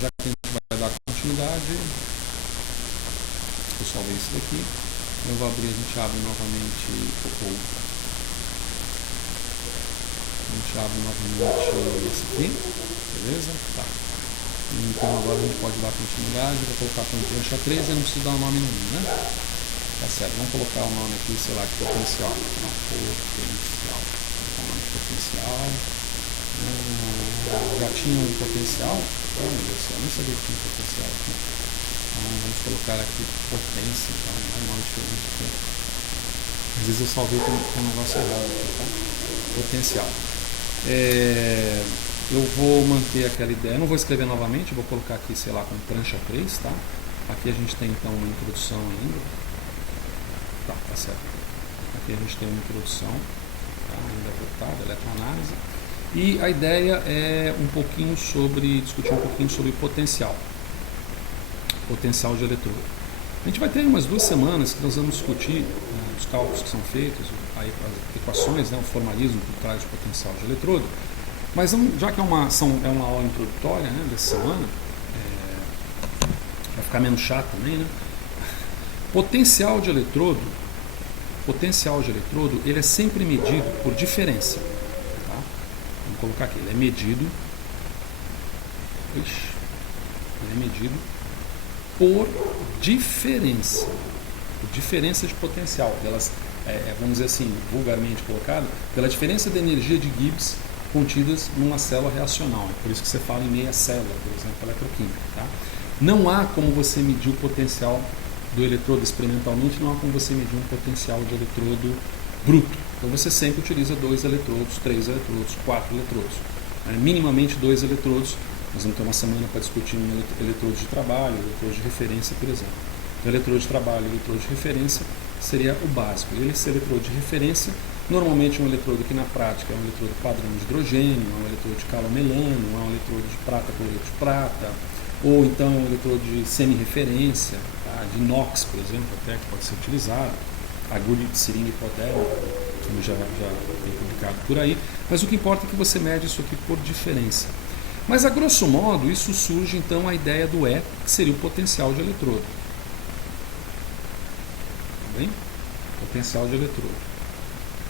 já que a gente vai dar continuidade, eu salvei isso daqui. Eu vou abrir, a gente abre novamente esse aqui, beleza? Tá. Então agora a gente pode dar continuidade, vou colocar como prancha 3 e não preciso dar um nome nenhum, né? Tá certo, vamos colocar o nome aqui, sei lá, potencial. Não, potencial. Vou colocar o nome de potencial. Já tinha um potencial? Oh, meu Deus do céu, eu nem sabia que tinha um potencial aqui. Então vamos colocar aqui potência, então, não é um nome diferente aqui. Às vezes eu salvei com um negócio errado aqui, tá? Potencial. Eu vou manter aquela ideia, não vou escrever novamente, vou colocar aqui, sei lá, com prancha 3, tá? Aqui a gente tem então uma introdução ainda. Tá certo. Aqui a gente tem uma introdução, tá? Ainda voltada, eletroanálise. E a ideia é discutir um pouquinho sobre potencial de eletrodo. A gente vai ter umas 2 semanas que nós vamos discutir os cálculos que são feitos, as equações, né, o formalismo por trás do potencial de eletrodo. Mas já que é uma aula introdutória, né, dessa semana, vai ficar menos chato também, né? Potencial de eletrodo, ele é sempre medido por diferença. Tá? Vamos colocar aqui, ele é medido por diferença de potencial. Vamos dizer assim, vulgarmente colocado, pela diferença de energia de Gibbs contidas numa célula reacional. É por isso que você fala em meia célula, por exemplo, eletroquímica. Tá? Não há como você medir o potencial do eletrodo experimentalmente, não há como você medir um potencial de eletrodo bruto. Então você sempre utiliza 2 eletrodos, 3 eletrodos, 4 eletrodos. Minimamente 2 eletrodos. Nós vamos ter uma semana para discutir eletrodo de trabalho, eletrodo de referência, por exemplo. Então, eletrodo de trabalho e eletrodo de referência seria o básico. Esse eletrodo de referência, normalmente um eletrodo que na prática é um eletrodo padrão de hidrogênio, é um eletrodo de calomelano, é um eletrodo de prata cloreto de prata, ou então um eletrodo de semi-referência, tá? De inox, por exemplo, até que pode ser utilizado, agulha de seringa hipodérmica, como já tem publicado por aí. Mas o que importa é que você mede isso aqui por diferença. Mas a grosso modo, isso surge então a ideia do E, que seria o potencial de eletrodo. Tá bem? Potencial de eletrodo.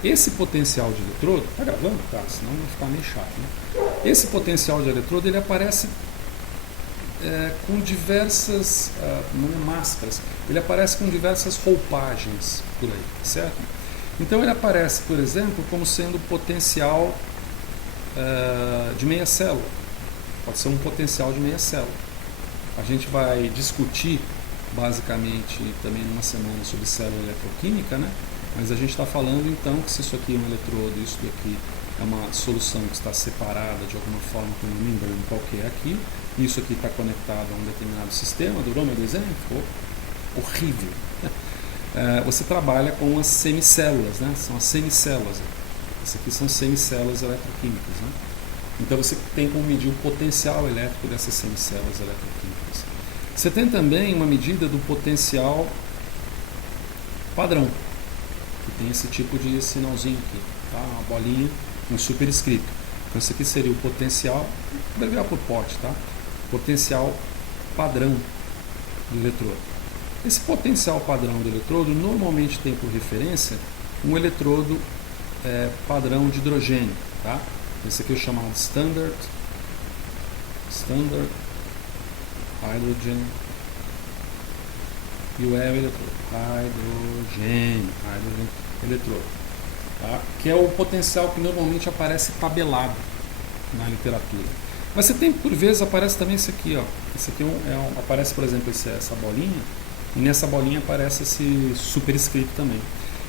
Esse potencial de eletrodo, tá gravando? Tá, senão vai ficar meio chato, né? Esse potencial de eletrodo, ele aparece com diversas, não é máscaras, ele aparece com diversas roupagens por aí, certo? Então ele aparece, por exemplo, como sendo potencial de meia célula. Pode ser um potencial de meia célula. A gente vai discutir basicamente também numa semana sobre célula eletroquímica, né? Mas a gente está falando então que se isso aqui é um eletrodo, isso daqui é uma solução que está separada de alguma forma com uma membrana qualquer aqui, e isso aqui está conectado a um determinado sistema. Adorou meu desenho? Ficou horrível. Você trabalha com as semicélulas, né? São as semicélulas. Essas aqui são semicélulas eletroquímicas, né? Então você tem como medir o potencial elétrico dessas semicélulas eletroquímicas. Você tem também uma medida do potencial padrão, que tem esse tipo de sinalzinho aqui, tá? Uma bolinha, um superescrito. Então esse aqui seria o potencial, vou abreviar por pote, tá? Potencial padrão do eletrodo. Esse potencial padrão do eletrodo normalmente tem por referência um eletrodo padrão de hidrogênio, tá? Esse aqui é o chamado Standard Hydrogen, e o E é o eletrodo, hidrogênio eletrodo, tá? Que é o potencial que normalmente aparece tabelado na literatura. Mas você tem, por vezes, aparece também esse aqui, ó. Esse aqui aparece, por exemplo, essa bolinha, e nessa bolinha aparece esse superescrito também.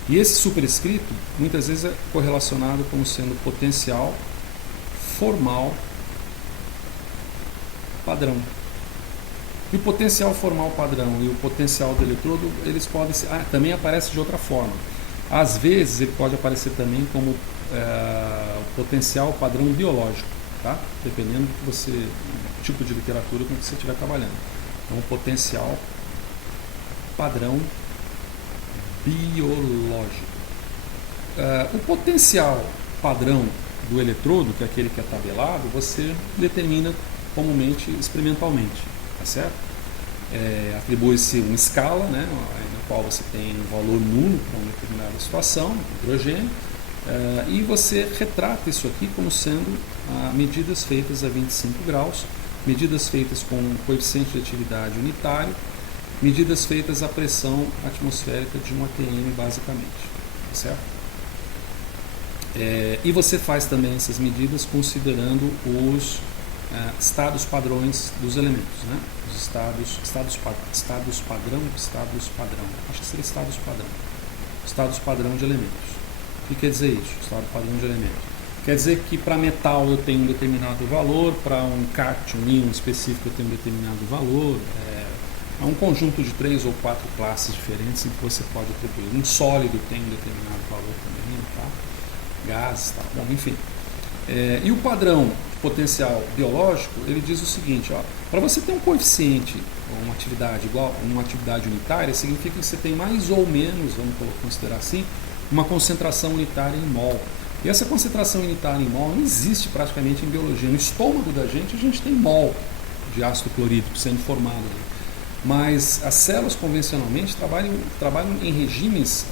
E esse superescrito, muitas vezes, é correlacionado como sendo potencial formal padrão. E o potencial formal padrão e o potencial do eletrodo, eles podem ser, também aparece de outra forma. Às vezes ele pode aparecer também como o potencial padrão biológico, tá? Dependendo do tipo de literatura com que você estiver trabalhando. Então o potencial padrão biológico. O potencial padrão do eletrodo, que é aquele que é tabelado, você determina comumente experimentalmente, tá certo? Atribui-se uma escala, né, na qual você tem um valor nulo para uma determinada situação, hidrogênio, e você retrata isso aqui como sendo medidas feitas a 25 graus, medidas feitas com coeficiente de atividade unitário, medidas feitas à pressão atmosférica de 1 atm basicamente, tá certo? E você faz também essas medidas considerando os estados padrões dos elementos, né? Os estados padrão, acho que seria estados padrão de elementos. O que quer dizer isso? Estado padrão de elementos. Quer dizer que para metal eu tenho um determinado valor, para um CAT, um íon específico eu tenho um determinado valor, é um conjunto de 3 ou 4 classes diferentes em que você pode atribuir. Um sólido tem um determinado valor também, tá? Gases, tá? Bom, enfim. E o padrão potencial biológico, ele diz o seguinte, para você ter um coeficiente, uma atividade igual, uma atividade unitária, significa que você tem mais ou menos, vamos considerar assim, uma concentração unitária em mol. E essa concentração unitária em mol não existe praticamente em biologia. No estômago da gente, a gente tem mol de ácido clorídrico sendo formado ali. Mas as células convencionalmente trabalham em regimes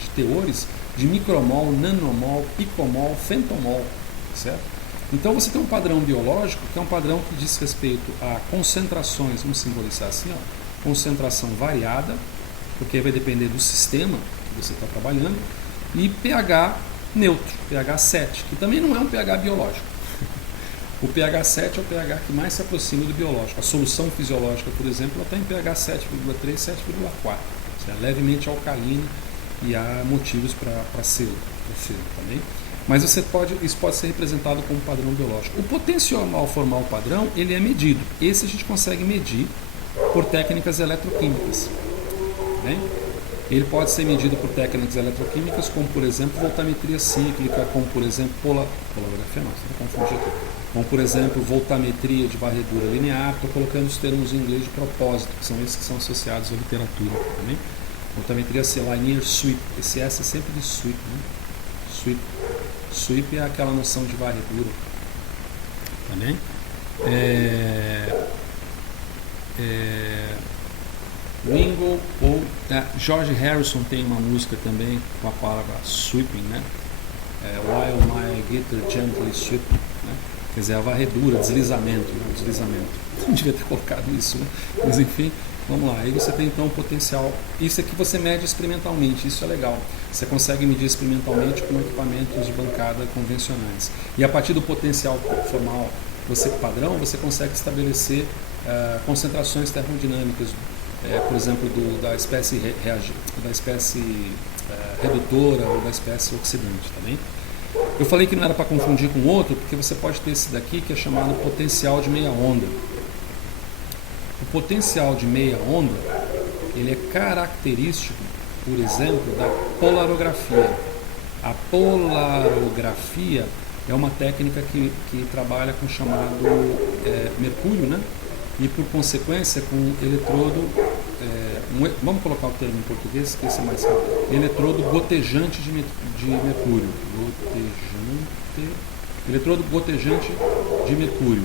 de teores de micromol, nanomol, picomol, femtomol, certo? Então você tem um padrão biológico que é um padrão que diz respeito a concentrações, vamos simbolizar assim, concentração variada, porque vai depender do sistema que você está trabalhando, e pH neutro, pH 7, que também não é um pH biológico. O pH 7 é o pH que mais se aproxima do biológico. A solução fisiológica, por exemplo, ela está em pH 7,3, 7,4. É levemente alcalina e há motivos para ser, também. Mas isso pode ser representado como padrão biológico. O potencial formal padrão, ele é medido. Esse a gente consegue medir por técnicas eletroquímicas. Bem? Ele pode ser medido por técnicas eletroquímicas, como por exemplo voltametria cíclica, como por exemplo polarigrafia, não, você não confunde aqui. Como por exemplo voltametria de varredura linear. Estou colocando os termos em inglês de propósito, que são esses que são associados à literatura também. Voltametria linear sweep, esse S é sempre de sweep, né? Sweep é aquela noção de varredura, tá bem? Ringo ou George Harrison tem uma música também com a palavra sweeping, né? While my guitar gently sweeping, né? Quer dizer, a varredura, deslizamento, né? Deslizamento. Não devia ter colocado isso, né? Mas enfim, vamos lá. Aí você tem então o potencial. Isso aqui você mede experimentalmente, isso é legal. Você consegue medir experimentalmente com equipamentos de bancada convencionais. E a partir do potencial formal padrão, você consegue estabelecer concentrações termodinâmicas, por exemplo, da espécie redutora ou da espécie oxidante, tá bem? Eu falei que não era para confundir com outro, porque você pode ter esse daqui que é chamado potencial de meia onda. O potencial de meia onda, ele é característico, por exemplo, da polarografia. A polarografia é uma técnica que trabalha com o chamado mercúrio, né? E por consequência com eletrodo, vamos colocar o termo em português, que esse é mais rápido, eletrodo gotejante de mercúrio. Eletrodo gotejante de mercúrio,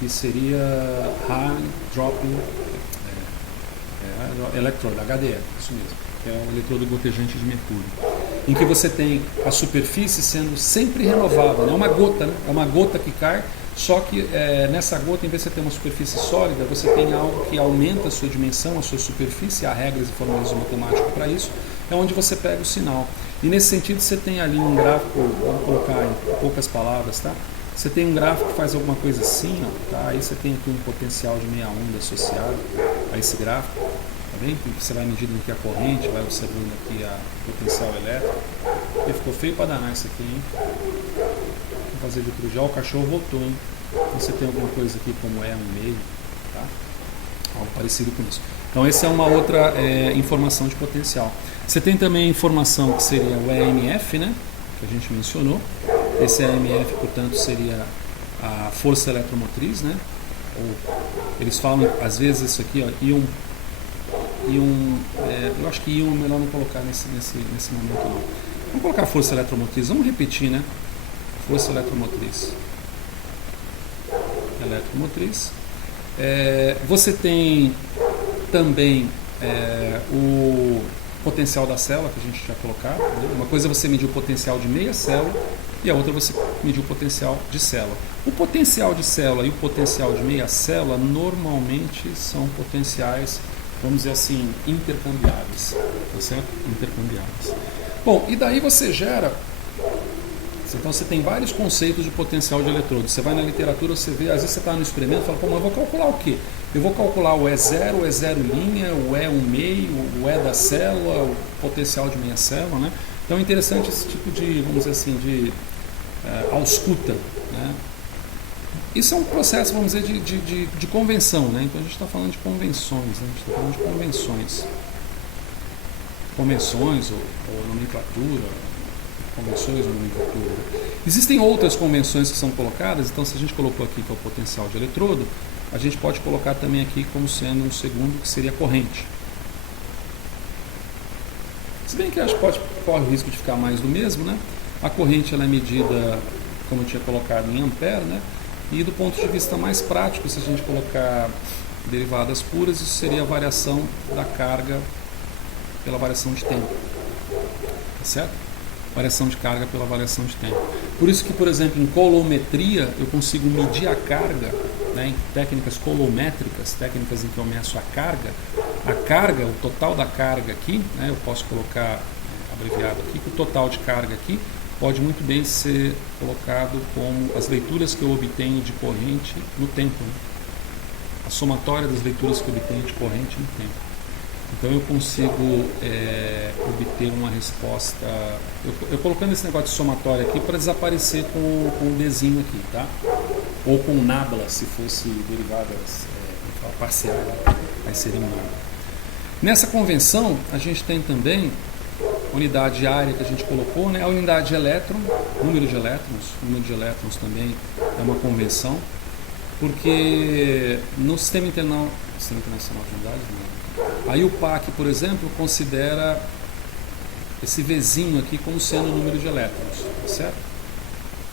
que seria High Dropping Electrode, HDE, isso mesmo, que é o eletrodo gotejante de mercúrio, em que você tem a superfície sendo sempre renovada, né? Uma gota, né? É uma gota que cai, só que nessa gota, em vez de você ter uma superfície sólida, você tem algo que aumenta a sua dimensão, a sua superfície, há regras e formalismo matemático para isso, é onde você pega o sinal. E nesse sentido você tem ali um gráfico, vamos colocar em poucas palavras, tá? Você tem um gráfico que faz alguma coisa assim, ó, tá? Aí você tem aqui um potencial de meia onda associado a esse gráfico, tá bem? Você vai medindo aqui a corrente, vai observando aqui o potencial elétrico. E ficou feio para danar isso aqui, hein? Vamos fazer de outro já, o cachorro voltou, hein? Então, você tem alguma coisa aqui como um meio, tá? Algo parecido com isso. Então essa é uma outra informação de potencial. Você tem também a informação que seria o EMF, né? Que a gente mencionou. Esse EMF, portanto, seria a força eletromotriz, né? Ou eles falam, às vezes, isso aqui, ó, íon, eu acho que íon é melhor não colocar nesse momento não. Vamos colocar força eletromotriz, vamos repetir, né? Força eletromotriz. eletromotriz. Você tem também o potencial da célula, que a gente já colocado. Né? Uma coisa é você medir o potencial de meia célula e a outra você medir o potencial de célula. O potencial de célula e o potencial de meia célula normalmente são potenciais, vamos dizer assim, intercambiáveis. Tá certo? Intercambiáveis. Bom, e daí você gera... Então você tem vários conceitos de potencial de eletrodo. Você vai na literatura, você vê, às vezes você está no experimento e fala, pô, mas eu vou calcular o quê? Eu vou calcular o E0, o E0', o E1,5, o E da célula, o potencial de meia célula, né? Então é interessante esse tipo de, vamos dizer assim, de ausculta, né? Isso é um processo, vamos dizer, de convenção, né? Então a gente está falando de convenções, né? A gente está falando de convenções. Convenções ou nomenclatura, convenções ou nomenclatura. Existem outras convenções que são colocadas, então se a gente colocou aqui que é o potencial de eletrodo, a gente pode colocar também aqui como sendo um segundo que seria corrente. Se bem que acho que corre o risco de ficar mais do mesmo, né? A corrente ela é medida, como eu tinha colocado, em ampere, né? E do ponto de vista mais prático, se a gente colocar derivadas puras, isso seria a variação da carga pela variação de tempo. Tá certo? Variação de carga pela variação de tempo. Por isso que, por exemplo, em colometria, eu consigo medir a carga, né, em técnicas colométricas, técnicas em que eu meço a carga, o total da carga aqui, né, eu posso colocar abreviado aqui, que o total de carga aqui pode muito bem ser colocado como as leituras que eu obtenho de corrente no tempo. Né? A somatória das leituras que eu obtenho de corrente no tempo. Então eu consigo obter uma resposta, eu colocando esse negócio de somatória aqui para desaparecer com o Dzinho aqui, tá? Ou com nabla, se fosse derivadas parciais, aí seria um nabla. Nessa convenção a gente tem também a unidade de área que a gente colocou, né? A unidade de elétron, número de elétrons também é uma convenção, porque no Sistema Internacional de Unidades, a IUPAC, por exemplo, considera esse Vzinho aqui como sendo o número de elétrons, certo?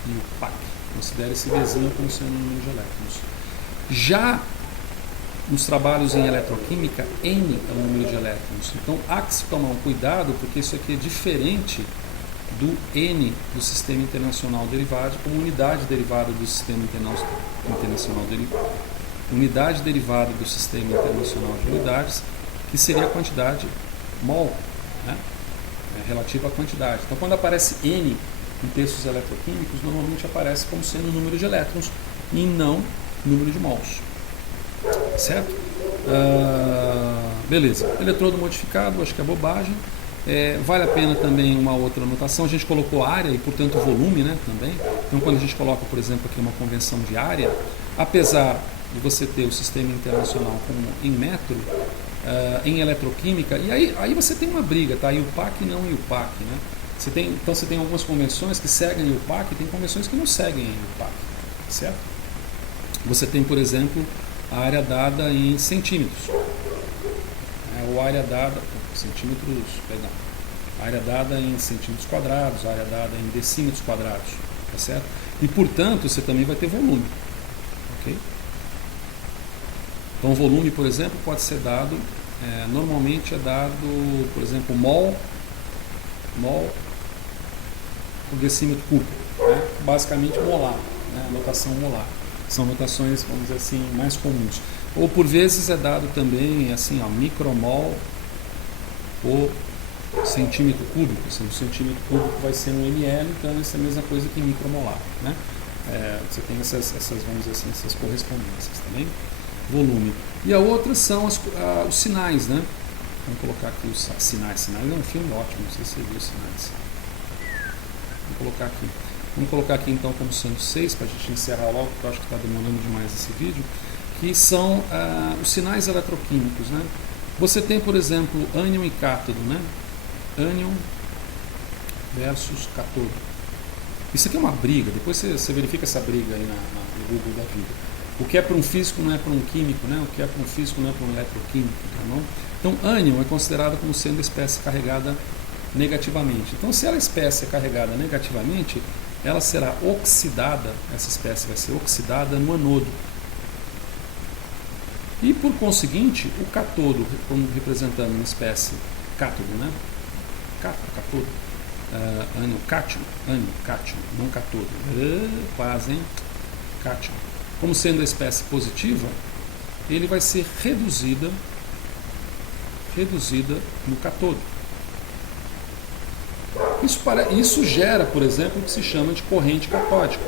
IUPAC considera esse Vzinho como sendo o número de elétrons. Já nos trabalhos em eletroquímica, N é o número de elétrons. Então há que se tomar um cuidado, porque isso aqui é diferente do N do Sistema Internacional Derivado, como unidade derivada do Sistema Internacional Derivado. Unidade derivada do Sistema Internacional de Unidades, que seria a quantidade mol, né? Relativa à quantidade. Então, quando aparece N em textos eletroquímicos, normalmente aparece como sendo o número de elétrons e não número de mols. Certo? Beleza. Eletrodo modificado, acho que é bobagem. Vale a pena também uma outra anotação. A gente colocou área e, portanto, volume, né, também. Então, quando a gente coloca, por exemplo, aqui uma convenção de área, apesar de você ter o Sistema Internacional como em metro, em eletroquímica, e aí você tem uma briga, tá? IUPAC e não IUPAC, né? Então você tem algumas convenções que seguem IUPAC e tem convenções que não seguem IUPAC, certo? Você tem, por exemplo, a área dada em centímetros, ou área dada, a área dada em centímetros quadrados, a área dada em decímetros quadrados, tá certo? E, portanto, você também vai ter volume, ok? Então, o volume, por exemplo, pode ser dado, normalmente é dado, por exemplo, mol por decímetro cúbico, né? Basicamente molar, né? Notação molar. São notações, vamos dizer assim, mais comuns. Ou por vezes é dado também, assim, micromol por centímetro cúbico. Um centímetro cúbico vai ser um ml, então isso é a mesma coisa que micromolar, né? Você tem essas, vamos dizer assim, essas correspondências também. Volume. E a outra são os sinais, né? Vamos colocar aqui os sinais. Sinais é um filme ótimo, não sei se você viu os sinais. Vamos colocar aqui então como sendo 6, para a gente encerrar logo, porque eu acho que está demorando demais esse vídeo, que são os sinais eletroquímicos, né? Você tem, por exemplo, ânion e cátodo, né? Ânion versus cátodo. Isso aqui é uma briga, depois você verifica essa briga aí no Google da vida. O que é para um físico não é para um químico, né? O que é para um físico não é para um eletroquímico, tá bom? Então, ânion é considerado como sendo espécie carregada negativamente. Então, se ela espécie é carregada negativamente, ela será oxidada, essa espécie vai ser oxidada no anodo. E, por conseguinte, o cátodo, como representando uma espécie cátodo, né? Cátodo. Cátion, não cátodo. Quase, hein? Cátion. Como sendo a espécie positiva, ele vai ser reduzida no cátodo. Isso gera, por exemplo, o que se chama de corrente catódica.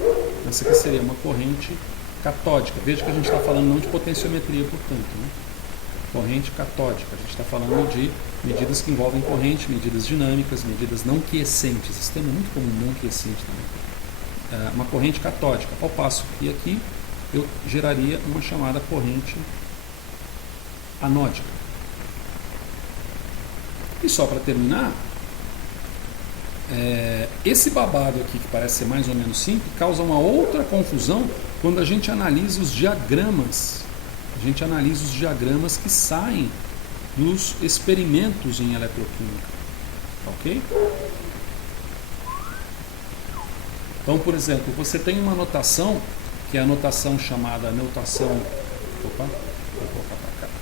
Essa aqui seria uma corrente catódica. Veja que a gente está falando não de potenciometria, portanto, né? Corrente catódica. A gente está falando de medidas que envolvem corrente, medidas dinâmicas, medidas não quiescentes. Esse termo é muito comum, não quiescente também. Uma corrente catódica. Ao passo que aqui eu geraria uma chamada corrente anódica. E só para terminar, esse babado aqui, que parece ser mais ou menos simples, causa uma outra confusão quando a gente analisa os diagramas. A gente analisa os diagramas que saem dos experimentos em eletroquímica. Ok? Então, por exemplo, você tem uma notação, que é a notação chamada notação... Opa, vou colocar para cá.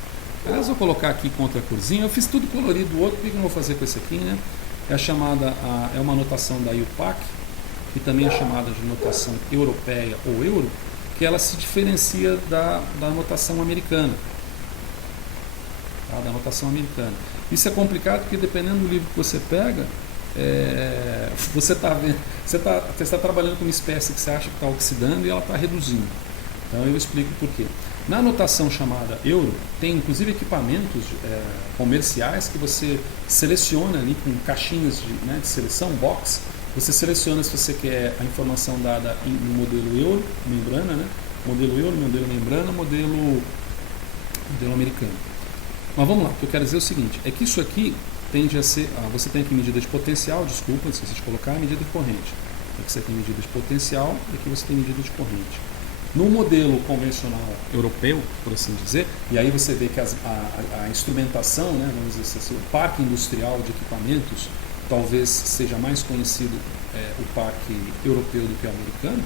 Aliás, vou colocar aqui com outra corzinha. Eu fiz tudo colorido, o outro, por que eu não vou fazer com esse aqui, né? É uma notação da IUPAC, que também é chamada de notação europeia ou euro, que ela se diferencia da notação americana. Tá? Da notação americana. Isso é complicado porque dependendo do livro que você pega, você está trabalhando com uma espécie que você acha que está oxidando e ela está reduzindo. Então eu explico por quê. Na notação chamada euro, tem inclusive equipamentos comerciais que você seleciona ali com caixinhas de seleção, box. Você seleciona se você quer a informação dada no modelo euro, membrana, né? Modelo euro, modelo membrana, modelo americano. Mas vamos lá, o que eu quero dizer é o seguinte, é que isso aqui tende a ser, você tem aqui medida de potencial, desculpa, esqueci de colocar, medida de corrente. Aqui você tem medida de potencial e aqui você tem medida de corrente. No modelo convencional europeu, por assim dizer, e aí você vê que a instrumentação, né, vamos dizer assim, o parque industrial de equipamentos, talvez seja mais conhecido o parque europeu do que o americano,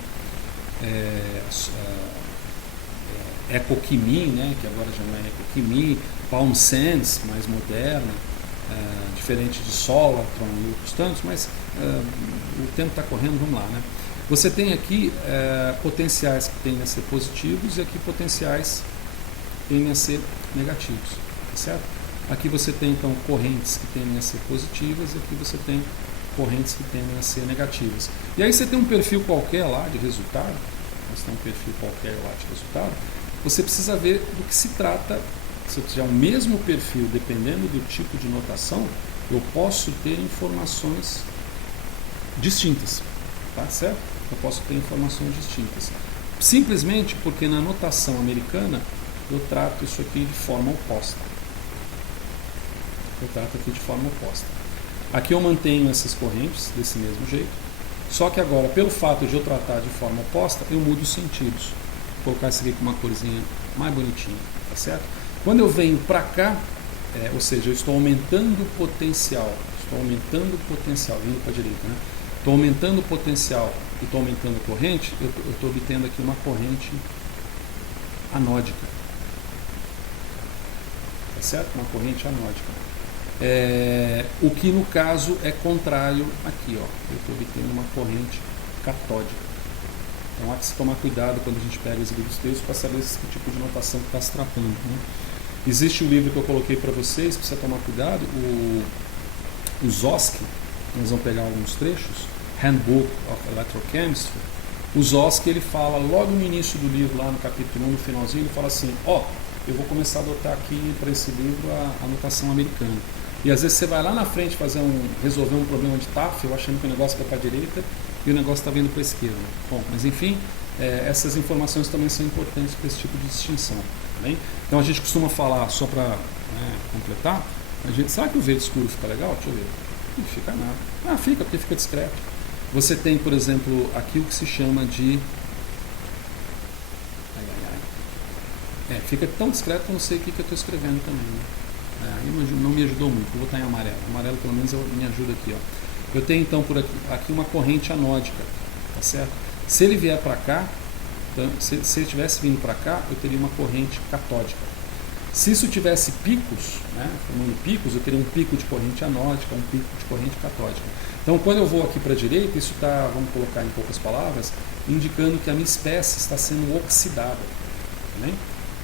Ecoquimi, né, que agora já não é Ecoquimi, Palm Sands, mais moderna, diferente de Solatron e outros tantos, mas o tempo está correndo, vamos lá, né? Você tem aqui potenciais que tendem a ser positivos e aqui potenciais que tendem a ser negativos, tá certo? Aqui você tem então correntes que tendem a ser positivas e aqui você tem correntes que tendem a ser negativas. E aí você tem um perfil qualquer lá de resultado, você precisa ver do que se trata. Se eu tiver o mesmo perfil, dependendo do tipo de notação, eu posso ter informações distintas, tá certo? Eu posso ter informações distintas. Simplesmente porque na notação americana eu trato isso aqui de forma oposta. Aqui eu mantenho essas correntes desse mesmo jeito, só que agora, pelo fato de eu tratar de forma oposta, eu mudo os sentidos. Vou colocar isso aqui com uma corzinha mais bonitinha, tá certo? Quando eu venho para cá, ou seja, eu estou aumentando o potencial, vindo para a direita, né? Estou aumentando o potencial e estou aumentando a corrente, eu estou obtendo aqui uma corrente anódica. Tá certo? Uma corrente anódica. O que no caso é contrário aqui, ó. Eu estou obtendo uma corrente catódica. Então há que se tomar cuidado quando a gente pega os livros textos para saber esse tipo de notação que está se tratando, né? Existe o livro que eu coloquei para vocês, precisa tomar cuidado, o Zosky, nós vamos pegar alguns trechos, Handbook of Electrochemistry. O Zosky, ele fala logo no início do livro, lá no capítulo 1, no finalzinho, ele fala assim, eu vou começar a adotar aqui para esse livro a notação americana. E às vezes você vai lá na frente resolver um problema de TAFE, achando que o negócio vai para a direita e o negócio está vindo para a esquerda. Bom, mas enfim, essas informações também são importantes para esse tipo de distinção. Tá bem? Então a gente costuma falar, só para completar, será que o verde escuro fica legal? Deixa eu ver. Não fica nada. Fica, porque fica discreto. Você tem, por exemplo, aqui o que se chama de... fica tão discreto que eu não sei o que eu estou escrevendo também, né? Não me ajudou muito, vou botar em amarelo. Amarelo pelo menos me ajuda aqui, ó. Eu tenho então por aqui uma corrente anódica, tá certo? Se ele vier para cá, então, se ele tivesse vindo para cá, eu teria uma corrente catódica. Se isso tivesse picos, né, formando picos, eu teria um pico de corrente anódica, um pico de corrente catódica. Então, quando eu vou aqui para a direita, isso está, vamos colocar em poucas palavras, indicando que a minha espécie está sendo oxidada. Né?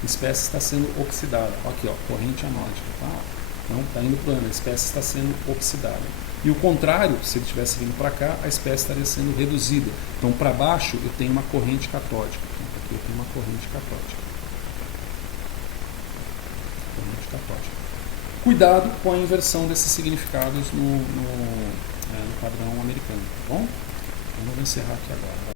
A espécie está sendo oxidada. Aqui, ó, corrente anódica. Tá? Então, está indo para o ano, a espécie está sendo oxidada. E o contrário, se ele estivesse vindo para cá, a espécie estaria sendo reduzida. Então, para baixo, eu tenho uma corrente catódica. Então, aqui eu tenho uma corrente catódica. Corrente catódica. Cuidado com a inversão desses significados no padrão americano, tá bom? Então, vamos encerrar aqui agora.